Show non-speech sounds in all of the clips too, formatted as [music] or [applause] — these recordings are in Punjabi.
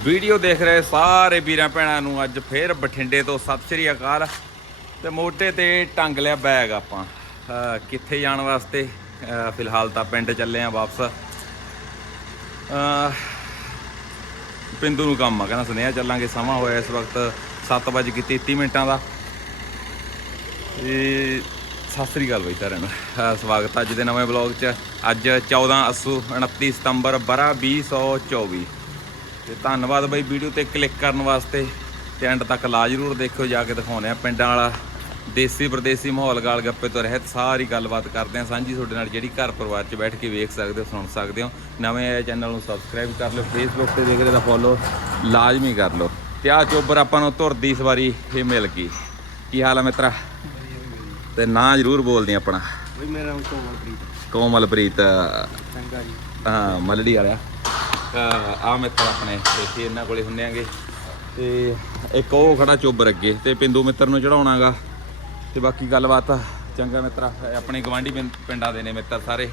ਵੀਡੀਓ ਦੇਖ ਰਹੇ ਸਾਰੇ ਵੀਰਾਂ ਭੈਣਾਂ ਨੂੰ ਅੱਜ ਫੇਰ ਬਠਿੰਡੇ ਤੋਂ ਸਤਿ ਸ੍ਰੀ ਅਕਾਲ। ਤੇ ਮੋਢੇ ਤੇ ਟੰਗ ਲਿਆ ਬੈਗ ਆਪਾਂ। ਕਿੱਥੇ ਜਾਣ ਵਾਸਤੇ? ਫਿਲਹਾਲ ਤਾਂ ਪਿੰਡ ਚੱਲੇ ਆ ਵਾਪਸ। ਪਿੰਦੂ ਨੂੰ ਕੰਮ ਆ, ਕਹਿੰਦਾ ਸੁਨੇਹਾ ਚੱਲਾਂਗੇ, ਸਮਾਂ ਹੋਇਆ ਇਸ ਵਕਤ 7:33 ਮਿੰਟਾਂ ਦਾ। ਤੇ ਸਤਿ ਸ੍ਰੀ ਅਕਾਲ ਬਈ ਸਾਰਿਆਂ ਨੂੰ। ਸਵਾਗਤ ਅੱਜ ਦੇ ਨਵੇਂ ਬਲੌਗ 'ਚ। ਅੱਜ 14 ਅਸੂ 29 ਸਤੰਬਰ, ਬਰਾ 2024 ਤੇ ਧੰਨਵਾਦ ਬਈ ਵੀਡੀਓ ਤੇ ਕਲਿੱਕ ਕਰਨ ਵਾਸਤੇ ਤੇ ਐਂਡ ਤੱਕ ਲਾ ਜਰੂਰ ਦੇਖਿਓ ਜਾ ਕੇ ਦਿਖਾਉਂਦੇ ਆ ਪਿੰਡਾਂ ਵਾਲਾ ਦੇਸੀ ਪ੍ਰਦੇਸੀ ਮਾਹੌਲ ਗਾਲ ਗੱਪੇ ਤੋਂ ਰਹਿਤ ਸਾਰੀ ਗੱਲਬਾਤ ਕਰਦੇ ਆ ਸਾਂਝੀ ਤੁਹਾਡੇ ਨਾਲ ਜਿਹੜੀ ਘਰ ਪਰਿਵਾਰ 'ਚ ਬੈਠ ਕੇ ਵੇਖ ਸਕਦੇ ਹੋ ਸੁਣ ਸਕਦੇ ਹੋ। ਨਵੇਂ ਆਏ ਚੈਨਲ ਨੂੰ ਸਬਸਕ੍ਰਾਈਬ ਕਰ ਲਿਓ ਫੇਸਬੁੱਕ ਤੇ ਦੇਖ ਰਹੇ ਤਾਂ ਫੋਲੋ ਲਾਜ਼ਮੀ ਕਰ ਲਓ। ਤੇ ਆ ਚੋਬਰ ਆਪਾਂ ਨੂੰ ਧੁਰਦੀ ਇਸ ਵਾਰੀ ਇਹ ਮਿਲ ਗਈ। ਕੀ ਹਾਲ ਹੈ ਮਿੱਤਰਾ? ਤੇ ਨਾਂ ਜ਼ਰੂਰ ਬੋਲਦੇ ਆਪਣਾ। ਬਈ ਮੇਰਾ ਨਾਮ ਕੋਮਲਪ੍ਰੀਤ ਕੋਮਲਪ੍ਰੀਤ ਚੰਗਾ ਜੀ। ਹਾਂ ਮਲੜੀ ਵਾਲਿਆ। ਆ ਮਿੱਤਰ ਆਪਣੇ ਇੱਥੇ ਇਹਨਾਂ ਕੋਲੇ ਹੁੰਨੇ ਆਂਗੇ ਤੇ ਇੱਕ ਉਹ ਖੜਾ ਚੋਬਰ ਅੱਗੇ, ਤੇ ਪਿੰਦੂ ਮਿੱਤਰ ਨੂੰ ਚੜਾਉਣਾਗਾ ਤੇ ਬਾਕੀ ਗੱਲਬਾਤ ਚੰਗਾ ਮਿੱਤਰ, ਆਪਣੇ ਗਵਾਂਢੀ ਪਿੰਡਾਂ ਦੇ ਨੇ ਮਿੱਤਰ ਸਾਰੇ।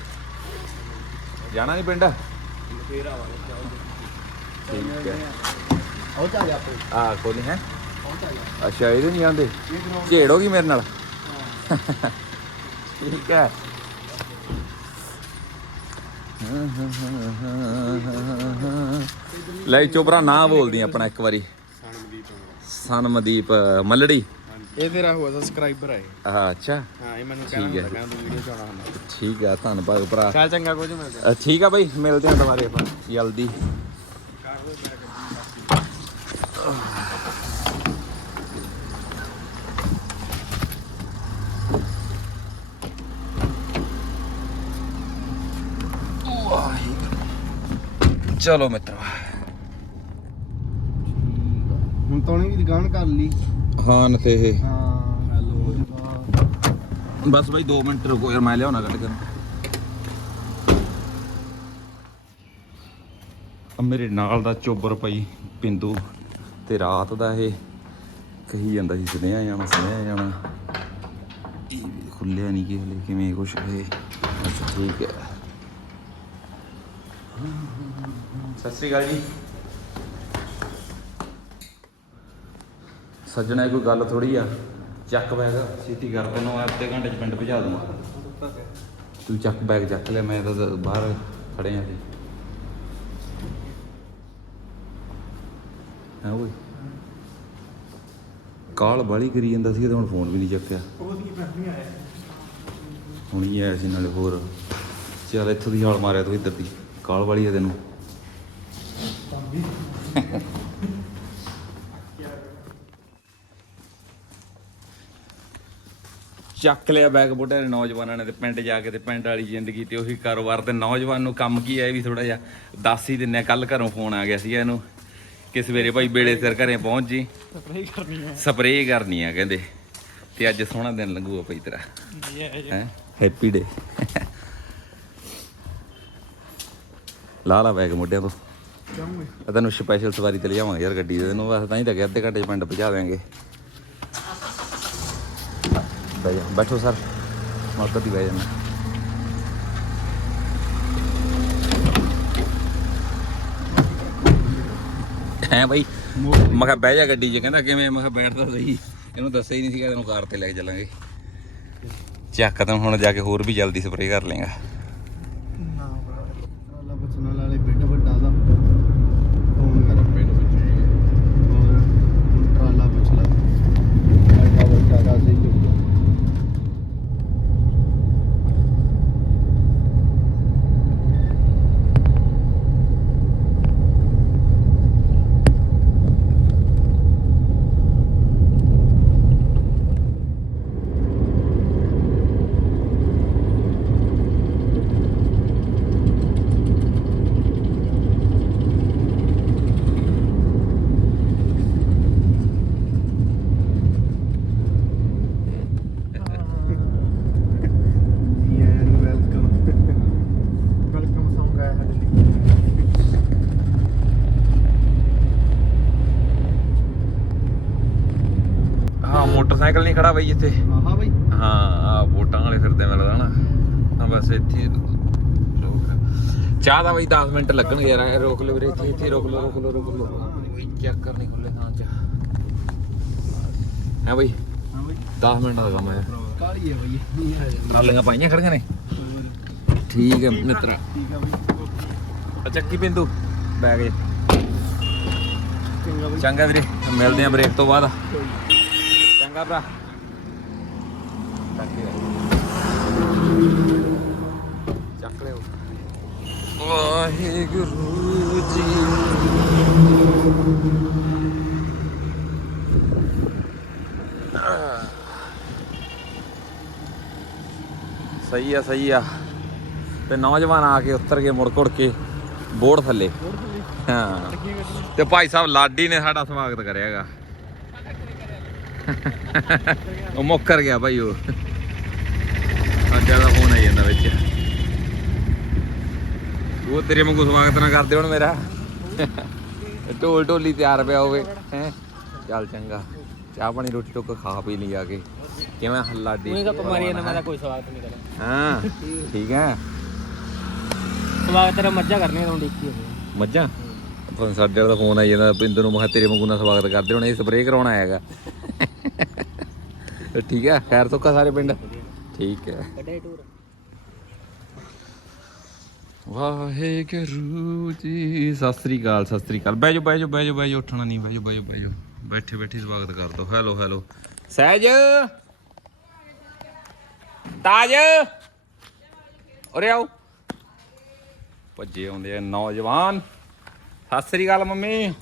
ਜਾਣਾ ਨਹੀਂ ਪਿੰਡ? ਫੇਰ ਆਵਾਂਗੇ ਠੀਕ ਹੈ। ਆਓ ਚੱਲ ਆਪੇ ਆ ਕੋਲੀ ਹੈ। ਅੱਛਾ, ਇਹਦੇ ਨਹੀਂ ਆਂਦੇ ਝੇੜੋਗੀ ਮੇਰੇ ਨਾਲ? ਠੀਕ ਹੈ। ਲੈ ਚੋਬਰਾ ਨਾ ਬੋਲਦੀ ਆਪਣਾ ਇੱਕ ਵਾਰੀ। ਸਨਮਦੀਪ ਮੱਲੜੀ। ਇਹ ਮੇਰਾ ਹੋਇਆ ਸਬਸਕ੍ਰਾਈਬਰ ਹੈ ਆਹ ਅੱਛਾ। ਹਾਂ ਇਹ ਮੈਨੂੰ ਕਹਿੰਦਾ ਹੈ। ਹੁੰਦਾ ਕਹਿੰਦਾ ਤੂੰ ਵੀਡੀਓ ਚ ਹੁੰਦਾ। ਠੀਕ ਆ ਧੰਨਵਾਦ ਭਰਾ। ਚੱਲ ਚੰਗਾ ਕੁਝ ਮਿਲ ਗਿਆ ਅ, ਠੀਕ ਆ ਬਈ ਮਿਲਦੇ ਹਾਂ ਦੁਬਾਰੇ ਆਪਾਂ ਜਲਦੀ। ਚਲੋ ਮਿੱਤਰੋ। ਹੁਣ ਤਾਂ ਉਹਨੇ ਵੀ ਦੁਕਾਨ ਕਰ ਲਈ। ਹਾਂ ਨਥੇ ਇਹ। ਹਾਂ। ਹੈਲੋ ਬਸ ਬਾਈ 2 ਮਿੰਟ ਰੁਕੋ ਯਾਰ ਮੈਂ ਲਿਆਉਣਾ ਕੱਢ ਕੇ। ਆ ਮੇਰੇ ਨਾਲ ਦਾ ਚੋਬਰ ਪਈ ਪਿੰਦੂ ਤੇ ਰਾਤ ਦਾ ਇਹ ਕਹੀ ਜਾਂਦਾ ਸੀ ਸੁਨੇਹਾ ਜਾਣਾ ਸੁਨੇਹਾ ਜਾਣਾ। ਇਹ ਵੀ ਖੁੱਲਿਆ ਨਹੀਂ ਕਿ ਹਲੇ ਕਿਵੇਂ ਕੁਛ ਇਹ। ਅੱਛਾ ਠੀਕ ਹੈ। ਸਤਿ ਸ੍ਰੀ ਅਕਾਲ ਜੀ। ਸੱਜਣਾ ਇਹ ਕੋਈ ਗੱਲ ਥੋੜੀ ਆ? ਚੱਕ ਬੈਗ। ਛੇਤੀ ਕਰ ਤੈਨੂੰ ਅੱਧੇ ਘੰਟੇ ਚ ਪਿੰਡ ਭਜਾ ਦੂੰਗਾ। ਤੂੰ ਚੱਕ ਬੈਗ ਚੱਕ ਲੈ ਮੈਂ ਤਾਂ ਬਾਹਰ ਖੜੇ ਆਂ ਤੇ। ਹਾਂ ਓਏ? ਕਾਲ ਬਾਲੀ ਕਰੀ ਜਾਂਦਾ ਸੀ ਤੇ ਹੁਣ ਫੋਨ ਵੀ ਨਹੀਂ ਚੱਕਿਆ। ਹੁਣ ਹੀ ਆਇਆ ਸੀ ਨਾਲੇ ਹੋਰ। ਚੱਲ ਇੱਥੋਂ ਦੀ ਹਾਲ ਮਾਰਿਆ ਤੂੰ ਇੱਧਰ ਦੀ। ਕਾਲ ਵਾਲੀ ਆ ਤੈਨੂੰ। ਚੱਕ ਲਿਆ ਬੈਗ ਬੁੱਢੇ ਨੇ ਨੌਜਵਾਨਾਂ ਨੇ ਤੇ ਪਿੰਡ ਜਾ ਕੇ ਤੇ ਪਿੰਡ ਵਾਲੀ ਜ਼ਿੰਦਗੀ ਤੇ ਉਹੀ ਕਾਰੋਬਾਰ ਤੇ ਨੌਜਵਾਨ ਨੂੰ ਕੰਮ ਕੀ ਹੈ ਇਹ ਵੀ ਥੋੜਾ ਜਿਹਾ ਦੱਸ ਹੀ ਦਿੰਨੇ ਕੱਲ ਘਰੋਂ ਫੋਨ ਆ ਗਿਆ ਸੀ ਇਹਨੂੰ ਕਿ ਸਵੇਰੇ ਭਾਈ ਬੇੜੇ ਸਿਰ ਘਰੇ ਪਹੁੰਚ ਜੀ। ਸਪਰੇਅ ਕਰਨੀ ਹੈ। ਸਪਰੇਅ ਕਰਨੀ ਆ ਕਹਿੰਦੇ। ਤੇ ਅੱਜ ਸੋਹਣਾ ਦਿਨ ਲੰਘੂਗਾ ਪਈ ਤੇਰਾ। ਹੈ? ਹੈਪੀ ਡੇ ਲਾ ਲਾ ਬੈਗ ਮੋਢਿਆਂ ਤੋਂ। ਆ ਤੈਨੂੰ ਸਪੈਸ਼ਲ ਸਵਾਰੀ ਤੇ ਲਿਆਵਾਂਗੇ ਯਾਰ ਗੱਡੀ ਦੇ ਤੈਨੂੰ ਬਸ ਤਾਂ ਹੀ ਤਾਂ ਕਿ ਅੱਧੇ ਘੰਟੇ 'ਚ ਪਿੰਡ ਪਹੁੰਚਾ ਦੇਵਾਂਗੇ ਬਹਿ ਜਾ ਬੈਠੋ ਸਰ। ਮੌਕਾ ਦੀ ਬਹਿ ਜਾਣਾ ਹੈ ਬਈ? ਮੈਂ ਕਿਹਾ ਬਹਿ ਜਾ ਗੱਡੀ 'ਚ। ਕਹਿੰਦਾ ਕਿਵੇਂ? ਮੈਂ ਕਿਹਾ ਬੈਠਦਾ ਸਹੀ। ਇਹਨੂੰ ਦੱਸਿਆ ਹੀ ਨਹੀਂ ਸੀਗਾ ਤੈਨੂੰ ਕਾਰ ਤੇ ਲੈ ਕੇ ਚੱਲਾਂਗੇ। ਚੱਕ ਤਾਂ ਹੁਣ ਜਾ ਕੇ ਹੋਰ ਵੀ ਜਲਦੀ ਸਪਰੇਅ ਕਰ ਲੇਗਾ ਨਾ ਅੱਲਾ ਬਚਣਾ ਵਾਲੇ ਬੇਟਾ ਵੱਡਾ ਦਾ ਫੋਨ ਕਰ ਪਿੰਡ ਵਿੱਚ ਹੋਰ ਟਰਾਲਾ ਪੁੱਛ ਲਾ ਬੈਠਾ ਬੈਠਾ ਦਾ ਸਹੀ ਹੋ ਗਿਆ ਵੈਲਕਮ ਵੈਲਕਮ ਸੌਂਗ ਆਇਆ ਸਾਡੇ ਲਈ ਹਾਂ ਮੋਟਰਸਾਈਕਲ ਨਹੀਂ ਖੜਾ ਬਈ ਇੱਥੇ ਆਹਾ ਬਈ। ਹਾਂ ਆ ਵੋਟਾਂ ਵਾਲੇ ਫਿਰਦੇ ਮਿਲਦਾ ਨਾ। ਹਾਂ ਬਸ ਇੱਥੇ ਚਾਹ ਦਾ ਬਈ 10 ਮਿੰਟ ਲੱਗਣਗੇ ਯਾਰ ਰੋਕ ਲਓ ਵੀਰੇ ਇੱਥੇ ਇੱਥੇ ਰੋਕ ਲਓ ਰੋਕ ਲਓ ਰੋਕ ਲਓ। ਚੈੱਕ ਕਰਨੀ ਖੁੱਲੇ ਥਾਂ ਚ। ਹੈ ਬਈ? ਹਾਂ ਬਈ। 10 ਮਿੰਟ ਦਾ ਕੰਮ ਹੈ। ਕਾਲੀ ਹੈ ਬਈ। ਨਹੀਂ ਆ ਜਾਂਦੀ ਆਲੀਆਂ ਪਾਈਆਂ ਖੜੀਆਂ ਨੇ? ਠੀਕ ਹੈ ਮਿੱਤਰ। ਬਈ। ਚੱਕੀ ਬਿੰਦੂ ਬੈਗ ਜੇ। ਚੰਗਾ ਵੀਰੇ ਮਿਲਦੇ ਆ ਬ੍ਰੇਕ ਤੋਂ ਬਾਅਦ। ਚੰਗਾ ਭਰਾ। ਚੱਕ ਲਿਓ ਵਾਹਿਗੁਰੂ ਜੀ। ਸਹੀ ਆ ਸਹੀ ਆ। ਤੇ ਨੌਜਵਾਨ ਆ ਕੇ ਉੱਤਰ ਕੇ ਮੁੜ ਕੁੜ ਕੇ ਬੋੜ ਥੱਲੇ। ਹਾਂ। ਤੇ ਭਾਈ ਸਾਹਿਬ ਲਾਡੀ ਨੇ ਸਾਡਾ ਸਵਾਗਤ ਕਰਿਆਗਾ ਉਹ ਮੁੱਕਰ ਗਿਆ ਭਾਈ ਉਹ। ਦਾ ਫੋਨ ਆਈ ਜਾਂਦਾ ਵਿੱਚ। ਉਹ ਤੇਰੇ ਵਾਂਗੂ ਸਵਾਗਤ ਨਾ ਕਰਦੇ ਹੁਣ ਮੇਰਾ। ਢੋਲ ਢੋਲੀ ਤਿਆਰ ਪਿਆ ਹੋਵੇ ਹੈ। ਚੱਲ ਚੰਗਾ। ਚਾਹ ਪਾਣੀ ਰੋਟੀ ਟੁੱਕ ਖਾ ਪੀ ਲਈ ਆ ਕੇ। ਕਿਵੇਂ ਲਾਡੀ ਉਹਨੇ ਗੱਪ ਮਾਰੀ ਇਹਨਾਂ ਦਾ ਕੋਈ ਸਵਾਗਤ ਨਹੀਂ ਕਰਿਆ ਹਾਂ ਠੀਕ ਹੈ। ਸਵਾਗਤ ਤੇਰਾ ਮੱਝਾਂ ਕਰਨੀਆਂ ਤੋਂ ਦੇਖੀ ਹੋਵੇ ਮੱਝਾਂ? ਤੁਹਾਨੂੰ ਸਾਡੇ ਵਾਲਾ ਫੋਨ ਆਈ ਜਾਂਦਾ ਪਿੰਦਰ ਨੂੰ ਮੈਂ ਕਿਹਾ ਤੇਰੇ ਵਾਂਗੂ ਨਾਲ ਸਵਾਗਤ ਕਰਦੇ ਹੁਣ ਇਹ ਸਪਰੇਅ ਕਰਾਉਣ ਆਇਆਗਾ ਠੀਕ ਹੈ ਖੈਰ ਤੋਂ ਸਾਰੇ ਪਿੰਡ। ਠੀਕ ਹੈ। ਕੱਢੇ ਟੂਰ ਵਾਹਿਗੁਰੂ ਜੀ ਸਤਿ ਸ੍ਰੀ ਅਕਾਲ ਸਤਿ ਸ੍ਰੀ ਅਕਾਲ। ਬਹਿ ਜਾਓ ਬਹਿ ਜਾਓ ਉੱਠਣਾ ਨਹੀਂ ਬਹਿ ਜਾਓ ਬਹਿ ਬੈਠੇ ਬੈਠੇ ਸਵਾਗਤ ਕਰ ਦੋ। Hello hello. ਸਹਿਜ। ਤਾਜ। ਉਰੇ ਆਓ। ਭੱਜੇ ਆਉਂਦੇ ਆ ਨੌਜਵਾਨ। ਸਤਿ ਸ੍ਰੀ ਅਕਾਲ ਮੰਮੀ।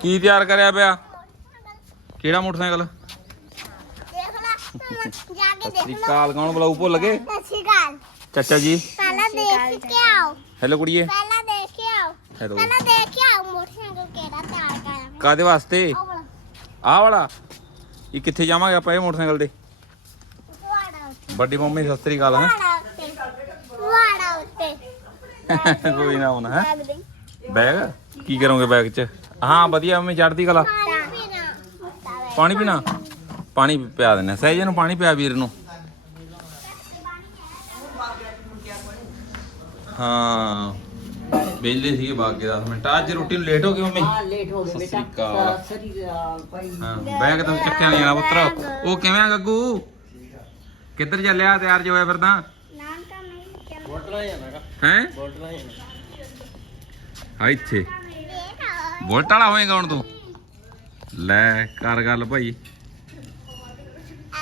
ਕੀ ਤਿਆਰ ਕਰਿਆ ਪਿਆ? ਕਿਹੜਾ ਮੋਟਰਸਾਈਕਲ? ਜਾ ਸਤਿ ਸ੍ਰੀ ਅਕਾਲ ਕੌਣ ਬੁਲਾਊ? ਭੁੱਲ ਗਏ? ਸਤਿ ਸ਼੍ਰੀ ਅਕਾਲ। ਚਾਚਾ ਜੀ? ਪਹਿਲਾਂ ਦੇਖ ਕੇ ਆਓ। ਹੈਲੋ ਕੁੜੀਏ। ਪਹਿਲਾਂ ਦੇਖ ਕੇ ਆਓ। ਹੈਲੋ। ਪਹਿਲਾਂ ਦੇਖ ਕੇ ਆਓ ਮੋਟਰਸਾਈਕਲ ਕਿਹੜਾ ਤਿਆਰ ਕਰਾਂ ਕਾਦੇ ਵਾਸਤੇ? ਆਹ ਵਾਲਾ। ਇਹ ਕਿੱਥੇ ਜਾਵਾਂਗੇ ਆਪਾਂ ਇਹ ਮੋਟਰਸਾਈਕਲ ਤੇ? ਵਾੜਾ ਉੱਤੇ। ਵੱਡੀ ਮੰਮੀ ਸਤਿ ਸ੍ਰੀ ਅਕਾਲ ਹੈ। ਵਾੜਾ ਉੱਤੇ। [laughs] ਕੋਈ ਨਾ ਹੁਣ ਹੈ। ਬੈਗ? ਕੀ ਕਰੋਗੇ ਬੈਗ 'ਚ? ਹਾਂ ਵਧੀਆ ਮੰਮੀ ਚੜਦੀ ਕਲਾ। ਪਾਣੀ ਪੀਣਾ? ਪਾਣੀ ਪਿਆ ਦਿੰਨੇ ਸਹਿਜੇ ਨੂੰ ਪਾਣੀ ਪਿਆ ਵੀਰ ਨੂੰ। ਹਾਂ। ਵੇਲੇ ਸੀਗੇ ਬਾਕੀ 10 ਮਿੰਟ। ਅੱਜ ਰੋਟੀ ਨੂੰ ਲੇਟ ਹੋ ਗਈ ਮੰਮੀ? ਹਾਂ ਲੇਟ ਹੋ ਗਏ ਬੇਟਾ। ਸ੍ਰੀ ਭਾਈ। ਹਾਂ ਬੈਗ ਤਾਂ ਚੱਕਿਆ ਨਹੀਂ ਜਾਣਾ ਪੁੱਤਰ। ਉਹ ਕਿਵੇਂ ਆ ਗੱਗੂ? ਕਿੱਧਰ ਚੱਲਿਆ? ਤਿਆਰ ਜੋ ਹੋਇਆ ਫਿਰਦਾ? ਤਾਂ ਨਹੀਂ ਚੱਲ ਬੋਟਲਾਂ ਹੀ? ਆਣਾ ਹੈ ਬੋਟਲਾਂ ਹੀ ਆ ਇੱਥੇ। ਦੇਖ ਆਓ ਬੁਲਟ ਵਾਲਾ ਹੋਏਗਾ ਹੁਣ ਤੂੰ। ਲੈ ਕਰ ਗੱਲ ਭਾਈ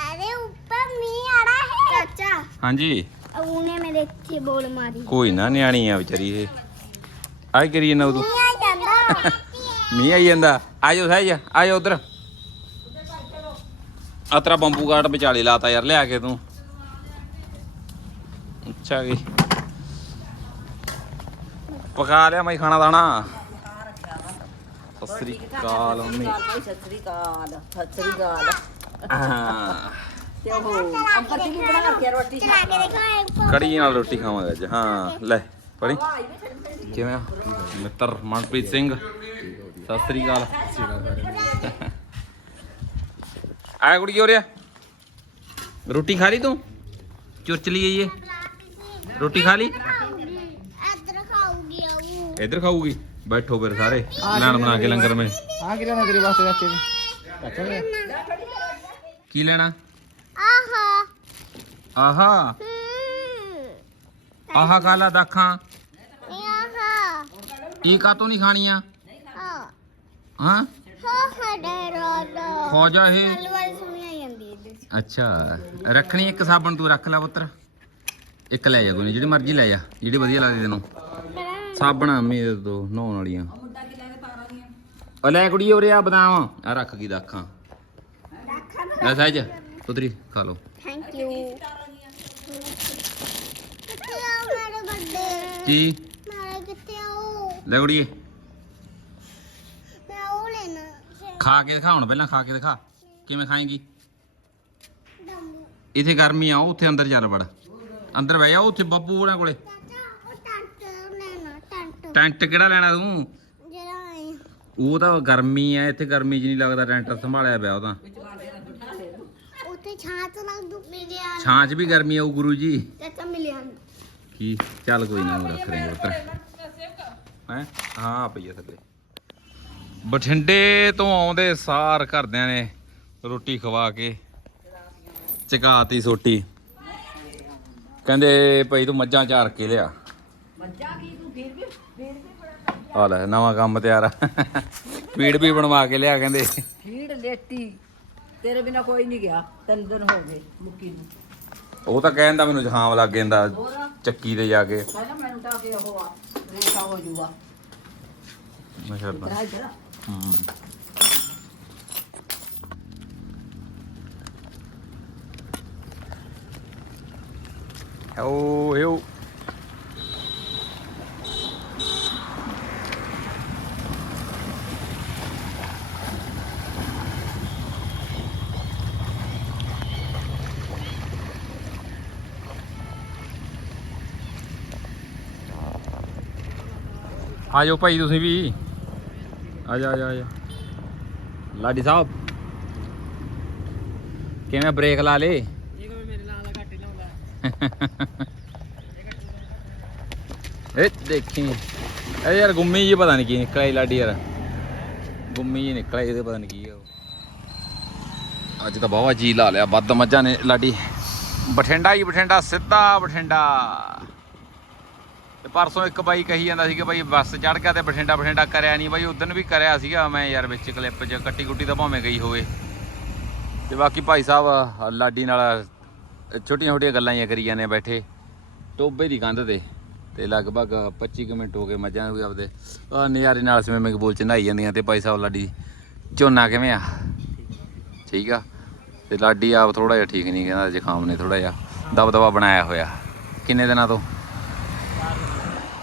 ਅਰੇ ਉੱਪਰ ਮੀਂਹ ਆ ਰਹਾ ਹੈ ਚਾਚਾ ਹਾਂਜੀ। ਉਹਨੇ ਮੇਰੇ ਇੱਥੇ ਬੋਲ ਮਾਰੀ। ਕੋਈ ਨਾ ਨਿਆਣੀ ਆ ਵਿਚਾਰੀ ਇਹ। ਆਈ ਕਰੀ ਜਾਂਦਾ ਆ ਜਾਂਦਾ। ਮੀਂਹ ਆਈ ਜਾਂਦਾ। ਆਜੋ ਸਹਿਜ ਆਜੋ ਉਧਰ। ਆ ਤੇਰਾ ਬੰਬੂ ਗਾਰਡ ਵਿਚਾਲੇ ਲਾਤਾ ਯਾਰ ਲਿਆ ਕੇ ਤੂੰ। ਅੱਛਾ ਜੀ। ਪਕਾ ਲਿਆ ਮੈਂ ਖਾਣਾ ਦਾਣਾ। ਸਤਿ ਸ੍ਰੀ ਅਕਾਲ ਮੰਮੀ। ਸਤਿ ਸ੍ਰੀ ਅਕਾਲ ਸਤਿ ਸ੍ਰੀ ਅਕਾਲ। ਹਾਂ। ਤੇ ਉਹ ਅੰਕਲ ਜੀ ਵੀ ਬਣਾ ਕੇ ਰੋਟੀ ਚਲਾ ਕੇ। ਦੇਖੋ ਇੱਕ ਕੜੀ ਨਾਲ ਰੋਟੀ ਖਾਵਾਂਗੇ ਅੱਜ ਹਾਂ ਲੈ ਪੜੀ ਕਿਵੇਂ ਆ? ਮਿੱਤਰ ਮਨਪ੍ਰੀਤ ਸਿੰਘ। ਸਤਿ ਸ੍ਰੀ ਅਕਾਲ। ਆਇਆ ਕੁੜੀ ਹੋ ਰਿਹਾ? ਰੋਟੀ ਖਾ ਲਈ ਤੂੰ? ਚੁਰਚ ਲਈ ਆਈਏ ਰੋਟੀ ਖਾ ਲਈ? ਇੱਧਰ ਖਾਊਗੀ। ਆਊ ਇੱਧਰ ਖਾਊਗੀ ਬੈਠੋ ਫਿਰ ਸਾਰੇ ਲੈਣ ਬਣਾ ਕੇ ਲੰਗਰ ਮੇ। ਆ ਵਾਸਤੇ ਕੀ ਲੈਣਾ? ਆਹਾ। ਆਹਾ। ਹਮ ਆਹਾ ਖਾ ਲਾ ਦਾਖਾਂ। ਆਹਾ। ਇਹ ਕਾਤੋਂ ਨਹੀਂ ਖਾਣੀਆਂ? ਹਾਂ। ਹਾਂ? ਹਾਂ ਹਾਂ ਡਰੋ ਖਾ ਜਾ ਇਹ। ਕੱਲ ਵਾਲੀ ਸੁਣੀ ਜਾਂਦੀ ਇਹਦੇ ਚ। ਅੱਛਾ ਰੱਖਣੀ ਇੱਕ ਸਾਬਣ ਤੂੰ ਰੱਖ ਲੈ ਪੁੱਤਰ। ਇੱਕ ਲੈ ਜਾ ਕੋਈ ਜਿਹੜੀ ਮਰਜ਼ੀ ਲੈ ਜਾ ਜਿਹੜੀ ਵਧੀਆ ਲੱਗਦੀ ਤੈਨੂੰ। ਸਾਬਣ ਮੇਰੇ ਦੋ ਨਹਾਉਣ ਵਾਲੀਆਂ। ਉਹ ਲੈ ਕੁੜੀ ਉਰੇ ਆ ਬਦਾਮ। ਆ ਰੱਖ ਗਈ ਦਾਖਾਂ। ਲੈ ਸਹਿਜ। ਉਤਰੀ ਖਾ ਲਓ। ਥੈਂਕ ਯੂ ਕਿੱਥੇ ਆਉ ਮੇਰੇ ਬੱਡੇ ਕੀ? ਮੇਰੇ ਕਿੱਥੇ ਆਉ ਲੈ ਕੁੜੀਏ। ਮੈਂ ਉਹ ਲੈਣਾ ਖਾ ਕੇ ਦਿਖਾ ਹੁਣ ਪਹਿਲਾਂ ਖਾ ਕੇ ਦਿਖਾ। ਕਿਵੇਂ ਖਾਏਂਗੀ? ਦਮੂ ਇੱਥੇ ਗਰਮੀ ਆ ਉੱਥੇ ਅੰਦਰ ਚੱਲ ਵੜ। ਅੰਦਰ ਬਹਿ ਜਾ ਉੱਥੇ ਬੱਬੂ ਉਹਨਾਂ ਕੋਲੇ। ਚਾਚਾ ਉਹ ਟੰਟ ਲੈਣਾ ਟੰਟ ਟੈਂਟ ਕਿਹੜਾ ਲੈਣਾ ਤੂੰ? ਜਿਹੜਾ ਉਹ ਤਾਂ ਗਰਮੀ ਆ ਇੱਥੇ ਗਰਮੀ 'ਚ ਨਹੀਂ ਲੱਗਦਾ ਟੈਂਟ ਸੰਭਾਲਿਆ ਪਿਆ ਉਹਦਾ ਉੱਥੇ ਛਾਂ ਤੋਂ ਲੱਗ ਦੂ ਮਿਲਿਆ ਛਾਂ 'ਚ ਵੀ ਗਰਮੀ ਆਊ ਗੁਰੂ ਜੀ। ਚਾਚਾ ਮਿਲਿਆ ਕੀ ਕੀ? ਚੱਲ ਕੋਈ ਨਾ ਉਹ ਰੱਖ ਰਹੇ ਪੁੱਤਰ ਹੈ? ਹਾਂ ਪਈਆ ਥੱਲੇ। ਬਠਿੰਡੇ ਤੋਂ ਆਉਂਦੇ ਸਾਰ ਘਰਦਿਆਂ ਨੇ ਰੋਟੀ ਖਵਾ ਕੇ ਚਕਾਤੀ ਸੋਟੀ। ਕਹਿੰਦੇ ਭਾਈ ਤੂੰ ਮੱਝਾਂ ਚਾਰ ਕੇ ਲਿਆ। ਮੱਝਾਂ ਕੀ ਤੂੰ ਫਿਰ ਵੀ ਫਿਰ ਵੀ ਬੜਾ ਆ। ਲੈ ਨਵਾਂ ਕੰਮ ਤਿਆਰ ਆ। ਫੀਡ ਵੀ ਬਣਵਾ ਕੇ ਲਿਆ ਕਹਿੰਦੇ। ਫੀਡ ਲੇਟੀ। ਤੇਰੇ ਬਿਨਾ ਕੋਈ ਨਹੀਂ ਗਿਆ ਤਿੰਨ ਦਿਨ ਹੋ ਗਏ ਮੁੱਕੀ ਨੂੰ। ਉਹ ਤਾਂ ਕਹਿੰਦਾ ਮੈਨੂੰ ਜ਼ੁਕਾਮ ਲੱਗ ਜਾਂਦਾ ਚੱਕੀ ਤੇ ਜਾ ਕੇ। ਪਹਿਲਾਂ ਮੈਨੂੰ ਤਾਂ ਕਿ ਉਹ ਆ ਰੇਸ਼ਾ ਹੋ ਜੂਗਾ। ਮੈਂ ਇਧਰ ਇਧਰ? ਹੂੰ। ਓ ਓ ਆ ਜਾਓ ਭਾਈ ਤੁਸੀਂ ਵੀ। ਆ ਜਾ ਆ ਜਾ ਲਾਡੀ ਸਾਹਿਬ, ਕਿਵੇਂ ਬ੍ਰੇਕ ਲਾ ਲੇ ਇਹ ਕਿਵੇਂ ਮੇਰੇ ਨਾਲ ਘੱਟ ਹੀ ਲਾਉਂਦਾ ਇਹ ਦੇਖੀ। ਇਹ ਯਾਰ ਗੁੰਮੀ ਜੀ ਪਤਾ ਨਹੀਂ ਕੀ ਨਿਕਲਿਆ ਈ ਲਾਡੀ ਯਾਰ। ਗੁੰਮੀ ਜੀ ਨਿਕਲਿਆ ਇਹਦੇ ਪਤਾ ਨਹੀਂ ਕੀ ਆ ਅੱਜ ਤਾਂ ਬਾਵਾ ਜੀ ਲਾ ਲਿਆ, ਵੱਧ ਮੱਝਾਂ ਨੇ ਲਾਡੀ। ਬਠਿੰਡਾ ਹੀ ਬਠਿੰਡਾ, ਸਿੱਧਾ ਬਠਿੰਡਾ। ਪਰਸੋਂ ਇੱਕ ਬਾਈ ਕਹੀ ਜਾਂਦਾ ਸੀ ਕਿ ਬਾਈ ਬੱਸ ਚੜ ਗਿਆ ਤੇ ਬਠਿੰਡਾ ਬਠਿੰਡਾ ਕਰਿਆ ਨਹੀਂ ਬਾਈ ਉਦੋਂ ਵੀ ਕਰਿਆ ਸੀਗਾ, ਮੈਂ ਯਾਰ ਵਿੱਚ ਕਲਿੱਪ 'ਚ ਕੱਟੀ ਕੁੱਟੀ ਤਾਂ ਭਾਵੇਂ ਗਈ ਹੋਵੇ। ਤੇ ਬਾਕੀ ਭਾਈ ਸਾਹਿਬ, ਲਾਡੀ ਨਾਲ ਛੋਟੀਆਂ ਛੋਟੀਆਂ ਗੱਲਾਂ ਹੀ ਕਰੀ ਜਾਂਦੇ ਬੈਠੇ, ਟੋਬੇ ਦੀ ਕੰਧ ਤੇ। ਤੇ ਲਗਭਗ 25 ਕੁ ਮਿੰਟ ਹੋ ਗਏ ਮੱਝਾਂ ਨੂੰ ਆਪਦੇ, ਆ ਨਜ਼ਾਰੇ ਨਾਲ ਸਵਿਮਿੰਗ ਪੂਲ ਚ ਨਹਾਈ ਜਾਂਦੀਆਂ ਤੇ ਭਾਈ ਸਾਹਿਬ ਲਾਡੀ, ਝੋਨਾ ਕਿਵੇਂ ਆ? ਠੀਕ ਆ? ਤੇ ਲਾਡੀ ਆਪ ਥੋੜਾ ਜਿਹਾ ਠੀਕ ਨਹੀਂ ਕਹਿੰਦਾ ਜ਼ੁਕਾਮ ਨੇ ਥੋੜਾ ਜਿਹਾ, ਦਬਦਬਾ ਬਣਾਇਆ ਹੋਇਆ। ਕਿੰਨੇ ਦਿਨਾਂ ਤੋਂ?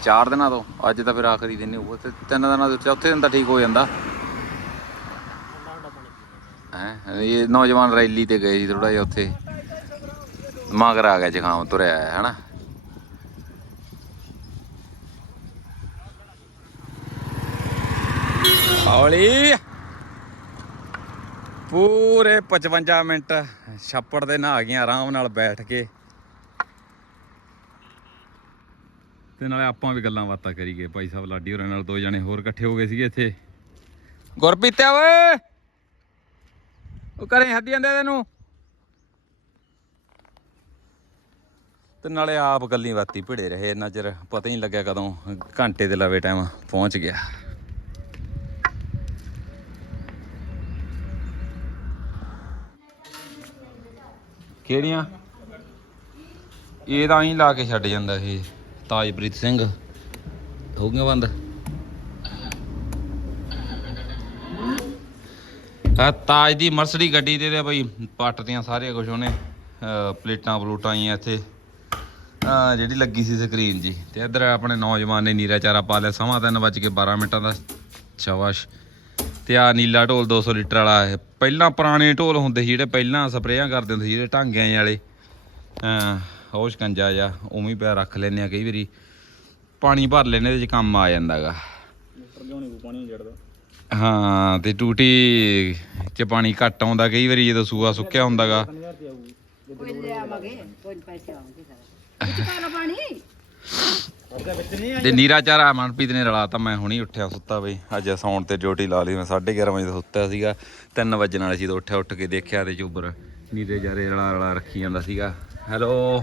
ਚਾਰ ਦਿਨਾਂ ਤੋਂ, ਅੱਜ ਤਾਂ ਫਿਰ ਆਖਰੀ ਦਿਨ ਹੀ ਹੋਊਗਾ, ਤੇ ਤਿੰਨ ਦਿਨਾਂ ਤੋਂ ਚੌਥੇ ਦਿਨ ਤਾਂ ਠੀਕ ਹੋ ਜਾਂਦਾ। ਹੈ, ਇਹ ਨੌਜਵਾਨ ਰੈਲੀ ਤੇ ਗਏ ਸੀ ਥੋੜਾ ਜਿਹਾ ਉੱਥੇ। ਮਗਰ ਆ ਗਿਆ ਜ਼ੁਕਾਮ ਤੁਰਿਆ ਆਇਆ, ਹਨਾ। ਹੌਲੀ। ਪੂਰੇ 55 ਮਿੰਟ ਛੱਪੜ ਦੇ ਨਹਾ ਗਈਆਂ, ਆਰਾਮ ਨਾਲ ਬੈਠ ਕੇ। ਤੇ ਨਾਲੇ ਆਪਾਂ ਵੀ ਗੱਲਾਂ ਬਾਤਾਂ ਕਰੀਏ। ਭਾਈ ਸਾਹਿਬ ਲਾਡੀ ਹੋਰਾਂ ਨਾਲ ਦੋ ਜਣੇ ਹੋਰ ਇਕੱਠੇ ਹੋ ਗਏ ਸੀਗੇ ਇੱਥੇ। ਗੁਰਪੀਤੇ ਓਏ! ਉਹ ਕਰੇ ਹੱਦੀ ਜਾਂਦੇ ਤੈਨੂੰ। ਤੇ ਨਾਲੇ ਆਪ ਗੱਲੀ ਬਾਤੀ ਭਿੜੇ ਰਹੇ, ਇੰਨਾ ਚਿਰ ਪਤਾ ਹੀ ਨਹੀਂ ਲੱਗਿਆ ਕਦੋਂ ਘੰਟੇ ਦੇ ਲਵੇ ਟਾਈਮ ਪਹੁੰਚ ਗਿਆ। ਕਿਹੜੀਆਂ? ਇਹ ਤਾਂ ਹੀ ਲਾ ਕੇ ਛੱਡ ਜਾਂਦਾ ਇਹ। ਤਾਜਪ੍ਰੀਤ ਸਿੰਘ। ਹੋ ਗਈਆਂ ਬੰਦ? ਆ ਤਾਜ ਦੀ ਮਰਸਡੀ ਗੱਡੀ ਤੇ ਤੇ ਬਈ ਪੱਟਦੀਆਂ ਸਾਰੇ ਕੁਝ ਉਹਨੇ। ਪਲੇਟਾਂ ਪਲੂਟਾਂ ਆਈਆਂ ਇੱਥੇ। ਆ ਜਿਹੜੀ ਲੱਗੀ ਸੀ ਸਕਰੀਨ ਜੀ। ਤੇ ਇੱਧਰ ਆਪਣੇ ਨੌਜਵਾਨ ਨੇ ਨੀਰਾ ਚਾਰਾ ਪਾ ਲਿਆ, ਸਮਾਂ 3:12 ਮਿੰਟਾਂ ਦਾ। ਸ਼ਾਬਾਸ਼। ਤੇ ਆ ਨੀਲਾ ਢੋਲ 200 ਲੀਟਰ ਵਾਲਾ ਇਹ ਪਹਿਲਾਂ ਪੁਰਾਣੇ ਢੋਲ ਹੁੰਦੇ ਸੀ ਜਿਹੜੇ ਪਹਿਲਾਂ ਸਪਰੇਆਂ ਕਰਦੇ ਹੁੰਦੇ ਸੀ, ਜਿਹੜੇ ਢਾਂਗਿਆਂ ਵਾਲੇ। ਹਾਂ। ਉਹ ਸ਼ਕੰਜਾ ਜਾਂ ਉਵੇਂ ਹੀ ਪਿਆ ਰੱਖ ਲੈਨੇ ਆ ਕਈ ਵਾਰੀ। ਪਾਣੀ ਭਰ ਲੈਨੇ ਚ ਕੰਮ ਆ ਜਾਂਦਾਗਾ ਹਾਂ ਤੇ ਟੂਟੀ ਚ ਪਾਣੀ ਘੱਟ ਆਉਂਦਾ ਕਈ ਵਾਰੀ ਜਦੋਂ ਸੂਆ ਸੁੱਕਿਆ ਹੁੰਦਾਗਾ ਕੋਈ ਲਿਆਵਾਂਗੇ ਕੋਈ ਪੈਸੇ ਆਉਣਗੇ ਸਾਰੇ। ਵਿੱਚ ਪਾ ਲਾ ਪਾਣੀ। ਤੇ ਨੀਰਾ ਚਾਰਾ ਮਨਪ੍ਰੀਤ ਨੇ ਰਲਾਤਾ ਮੈਂ ਹੁਣੀ ਉੱਠਿਆ ਸੁੱਤਾ ਬਈ। ਅੱਜ ਸੌਣ ਤੇ ਡਿਊਟੀ ਲਾ ਲਈ ਮੈਂ 11:30 ਵਜੇ ਤੋਂ ਸੁੱਤਾ ਸੀਗਾ। 3 ਵਜੇ ਨਾਲ ਸੀ ਤਾਂ ਉੱਠਿਆ ਉੱਠ ਕੇ ਦੇਖਿਆ ਤੇ ਚੁੱਬਰ ਨੀਰੇ ਜਾਰੇ ਰਲਾ ਰਲਾ ਰੱਖੀ ਜਾਂਦਾ ਸੀਗਾ। ਹੈਲੋ।